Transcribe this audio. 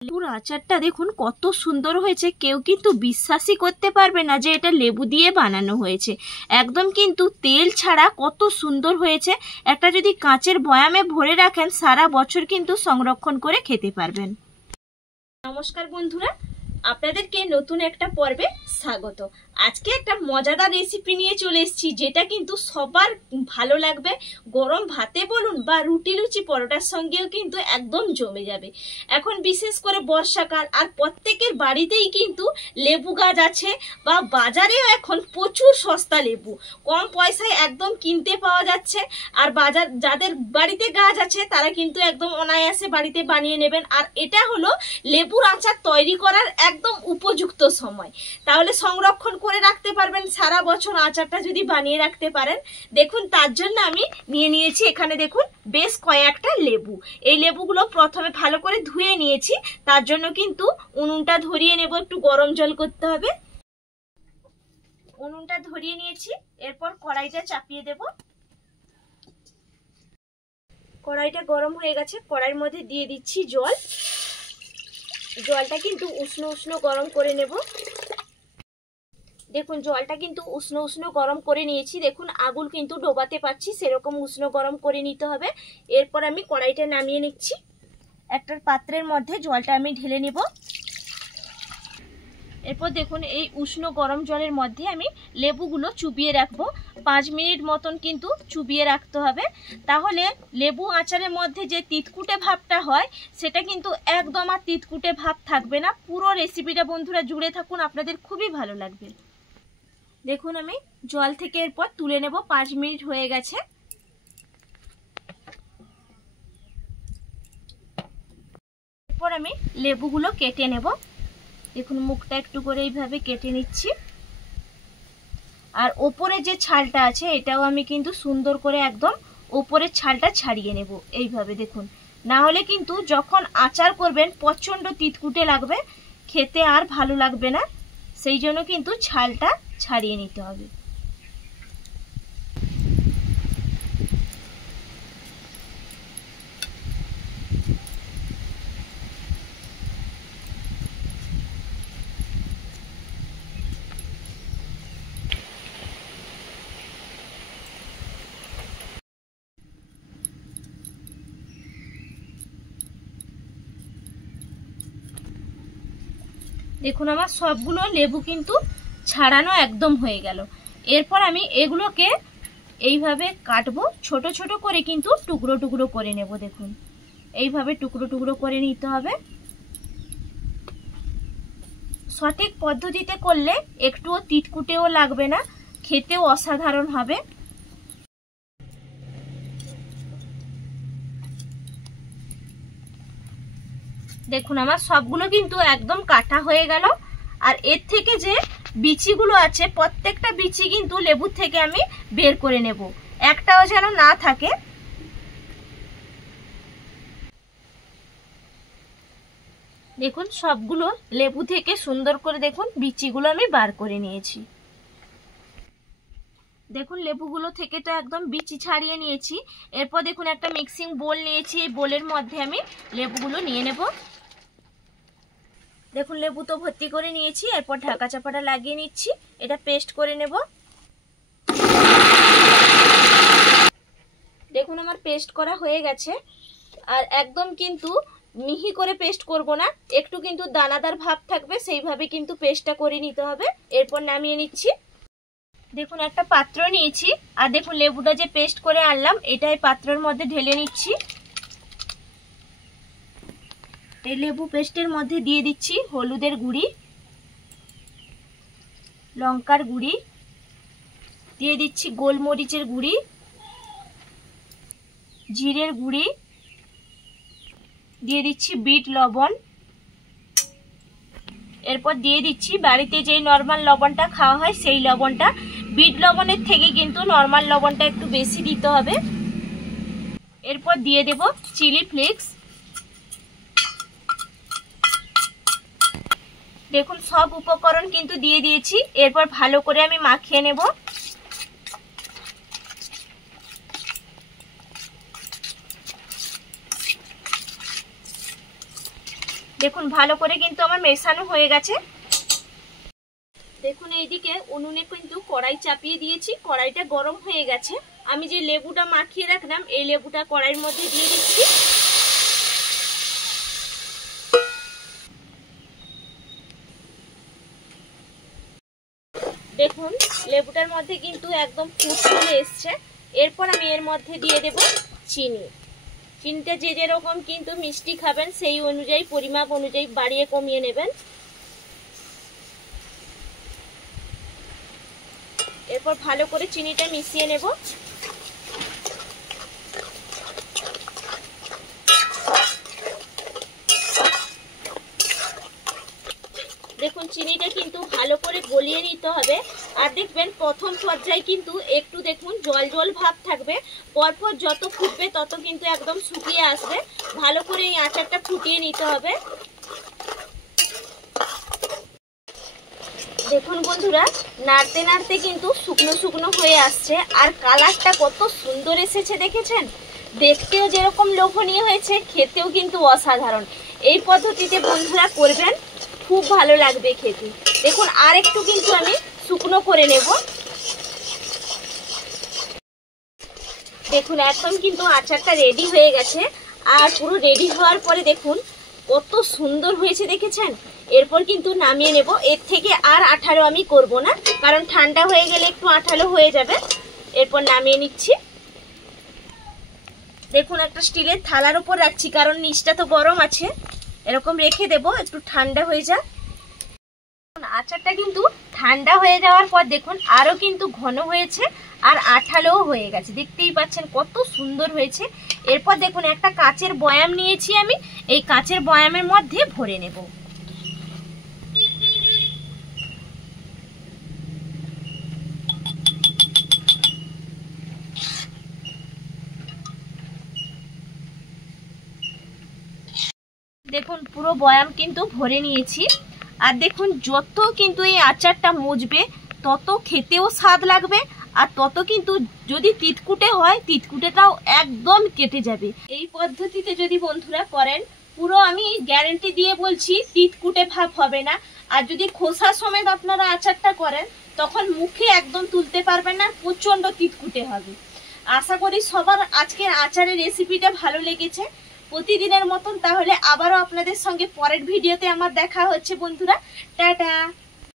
লেবুর আচারটা দেখুন কত সুন্দর হয়েছে। কেউ কিন্তু বিশ্বাসই করতে পারবে না যে এটা লেবু দিয়ে বানানো হয়েছে। একদম কিন্তু তেল ছাড়া কত সুন্দর হয়েছে। একটা যদি কাঁচের বয়ামে ভরে রাখেন সারা বছর কিন্তু সংরক্ষণ করে খেতে পারবেন। নমস্কার বন্ধুরা, আপনাদেরকে নতুন একটা পর্বে স্বাগত। আজকে একটা মজাদার রেসিপি নিয়ে চলে এসেছি, যেটা কিন্তু সবার ভালো লাগবে। গরম ভাতে বলুন বা রুটি লুচি পরোটার সঙ্গেও কিন্তু একদম জমে যাবে। এখন বিশেষ করে বর্ষাকাল, আর প্রত্যেকের বাড়িতেই কিন্তু লেবু গাছ আছে, বা বাজারেও এখন প্রচুর সস্তা লেবু কম পয়সায় একদম কিনতে পাওয়া যাচ্ছে। আর যাদের বাড়িতে গাছ আছে তারা কিন্তু একদম অনায়াসে বাড়িতে বানিয়ে নেবেন। আর এটা হলো লেবুর আচার তৈরি করার একদম উপযুক্ত সময়। তাহলে সংরক্ষণ করে রাখতে পারবেন সারা বছর আচারটা যদি বানিয়ে রাখতে পারেন। দেখুন, তার জন্য আমি নিয়ে নিয়েছি এখানে দেখুন বেশ কয়েকটা লেবু। এই লেবুগুলো প্রথমে ভালো করে ধুয়ে নিয়েছি। তার জন্য কিন্তু উনুনটা ধরিয়ে নেব, একটু গরম জল করতে হবে। উনুনটা ধরিয়ে নিয়েছি, এরপর কড়াইটা চাপিয়ে দেব। কড়াইটা গরম হয়ে গেছে, কড়াইয়ের মধ্যে দিয়ে দিচ্ছি জল। জলটা কিন্তু উষ্ণ উষ্ণ গরম করে নেব। দেখুন জলটা কিন্তু উষ্ণ উষ্ণ গরম করে নিয়েছি। দেখুন আগুন কিন্তু ডোবাতে পারছি, সেরকম উষ্ণ গরম করে নিতে হবে। এরপর আমি কড়াইটা নামিয়ে নিচ্ছি। একটা পাত্রের মধ্যে জলটা আমি ঢেলে নেব। এরপর দেখুন এই উষ্ণ গরম জলের মধ্যে আমি লেবুগুলো চুবিয়ে রাখবো। 5 মিনিট মতন কিন্তু চুবিয়ে রাখতে হবে। তাহলে লেবু আচারের মধ্যে যে তিতকুটে ভাবটা হয় সেটা কিন্তু একদম আর তিতকুটে ভাব থাকবে না। পুরো রেসিপিটা বন্ধুরা জুড়ে থাকুন, আপনাদের খুবই ভালো লাগবে। দেখুন আমি জল থেকে এরপর তুলে নেব। 5 মিনিট হয়ে গেছে। এরপর আমি লেবুগুলো কেটে নেব। দেখুন মুখটা একটু করে এইভাবে কেটে নিচ্ছি। আর ওপরে যে ছালটা আছে এটাও আমি কিন্তু সুন্দর করে একদম ওপরের ছালটা ছাড়িয়ে নেব এইভাবে। দেখুন, না হলে কিন্তু যখন আচার করবেন প্রচণ্ড তিতকুটে লাগবে, খেতে আর ভালো লাগবে না। সেই জন্য কিন্তু ছালটা ছাড়িয়ে নিতে হবে। দেখুন আমার সবগুলো লেবু কিন্তু ছাড়ানো একদম হয়ে গেল। এরপর আমি এগুলোকে এইভাবে কাটবো, ছোট ছোট করে কিন্তু টুকরো টুকরো করে নেব। দেখুন এইভাবে টুকরো টুকরো করে নিতে হবে। সঠিক পদ্ধতিতে করলে একটুও তিতকুটেও লাগবে না, খেতেও অসাধারণ হবে। দেখুন আমার সবগুলো কিন্তু একদম কাটা হয়ে গেল। আর এর থেকে যে বিচিগুলো আছে প্রত্যেকটা বিচি কিন্তু লেবুর থেকে আমি বের করে নেব, একটাও যেন না থাকে। দেখুন সবগুলো লেবু থেকে সুন্দর করে দেখুন বিচিগুলো আমি বার করে নিয়েছি। দেখুন লেবুগুলো থেকে তো একদম বিচি ছাড়িয়ে নিয়েছি। এরপর দেখুন একটা মিক্সিং বোল নিয়েছি, এই বোলের মধ্যে আমি লেবুগুলো নিয়ে নেব। দেখুন লেবু তো ভর্তি করে নিয়েছি। এরপর ঢাকা চাপাটা লাগিয়ে নিচ্ছি, এটা পেস্ট করে নেব। দেখুন আমার পেস্ট করা হয়ে গেছে। আর একদম কিন্তু মিহি করে পেস্ট করব না, একটু কিন্তু দানাদার ভাব থাকবে, সেইভাবে কিন্তু পেস্টটা করে নিতে হবে। এরপর নামিয়ে নিচ্ছি। দেখুন একটা পাত্র নিয়েছি, আর দেখুন লেবুটা যে পেস্ট করে আনলাম এটা এই পাত্রের মধ্যে ঢেলে নিচ্ছি। এই লেবু পেস্টের মধ্যে দিয়ে দিচ্ছি হলুদের গুঁড়ি, লঙ্কার গুঁড়ি, দিয়ে দিচ্ছি গোলমরিচের গুঁড়ি, জিরের গুঁড়ি, দিয়ে দিচ্ছি বিট লবণ। এরপর দিয়ে দিচ্ছি বাড়িতে যেই নর্মাল লবণটা খাওয়া হয় সেই লবণটা। বিট লবণের থেকে কিন্তু নর্মাল লবণটা একটু বেশি দিতে হবে। এরপর দিয়ে দেব চিলি ফ্লেক্স। দেখুন সব উপকরণ কিন্তু দিয়ে দিয়েছি। এরপর ভালো করে আমি মাখিয়ে নেব। দেখুন ভালো করে কিন্তু আমার মেশানো হয়ে গেছে। দেখুন এইদিকে উনুনে কিন্তু কড়াই চাপিয়ে দিয়েছি, কড়াইটা গরম হয়ে গেছে। আমি যে লেবুটা মাখিয়ে রাখলাম এই লেবুটা কড়াইয়ের মধ্যে দিয়ে দিচ্ছি। দেখুন লেবুটার মধ্যে কিন্তু একদম ফুট চলে এসছে। এরপর আমি এর মধ্যে দিয়ে দেব চিনি। চিনিটা যে যেরকম কিন্তু মিষ্টি খাবেন সেই অনুযায়ী পরিমাপ অনুযায়ী বাড়িয়ে কমিয়ে নেবেন। এরপর ভালো করে চিনিটা মিশিয়ে নেব। দেখুন চিনিটা কিন্তু ভালো করে গলিয়ে নিতে হবে। আর দেখবেন প্রথম পর্যায়ে কিন্তু একটু দেখুন জল জল ভাব থাকবে, পরপর যত ফুটবে তত কিন্তু একদম শুকিয়ে আসবে। ভালো করে এই আচারটা ফুটিয়ে নিতে হবে। দেখুন বন্ধুরা নাড়তে নাড়তে কিন্তু শুকনো শুকনো হয়ে আসছে, আর কালারটা কত সুন্দর এসেছে দেখেছেন। দেখতেও যেরকম লোভনীয় হয়েছে, খেতেও কিন্তু অসাধারণ। এই পদ্ধতিতে বন্ধুরা করবেন, খুব ভালো লাগবে খেতে। দেখুন আর একটু কিন্তু আমি শুকনো করে নেব। দেখুন একদম কিন্তু আচারটা রেডি হয়ে গেছে। আর পুরো রেডি হওয়ার পরে দেখুন কত সুন্দর হয়েছে দেখেছেন। এরপর কিন্তু নামিয়ে নেব। এর থেকে আর আঠালো আমি করব না, কারণ ঠান্ডা হয়ে গেলে একটু আঠালো হয়ে যাবে। এরপর নামিয়ে নিচ্ছি। দেখুন একটা স্টিলের থালার উপর রাখছি, কারণ নিচটা তো গরম আছে। এরকম রেখে দেব, একটু ঠান্ডা হয়ে যাক। আচারটা কিন্তু ঠান্ডা হয়ে যাওয়ার পর দেখুন আরো কিন্তু ঘন হয়েছে আর আঠালোও হয়ে গেছে। দেখতেই পাচ্ছেন কত সুন্দর হয়েছে। এরপর দেখুন একটা কাচের বয়াম নিয়েছি আমি, এই কাচের বয়ামের মধ্যে ভরে নেব। দেখুন পুরো বয়াম কিন্তু ভরে নিয়েছি। আর দেখুন যত কিন্তু এই আচারটা মুছবে তত খেতেও স্বাদ লাগবে, আর তত কিন্তু যদি তিতকুটে হয় তিতকুটেটাও একদম কেটে যাবে। এই পদ্ধতিতে যদি বন্ধুরা করেন পুরো আমি গ্যারেন্টি দিয়ে বলছি তিতকুটে ভাব হবে না। আর যদি খোসা সমেত আপনারা আচারটা করেন তখন মুখে একদম তুলতে পারবেন না, প্রচন্ড তিতকুটে হবে। আশা করি সবার আজকের আচারের রেসিপিটা ভালো লেগেছে প্রতিদিনের মতন। তাহলে আবারও আপনাদের সঙ্গে পরের ভিডিওতে আমার দেখা হচ্ছে বন্ধুরা। টাটা।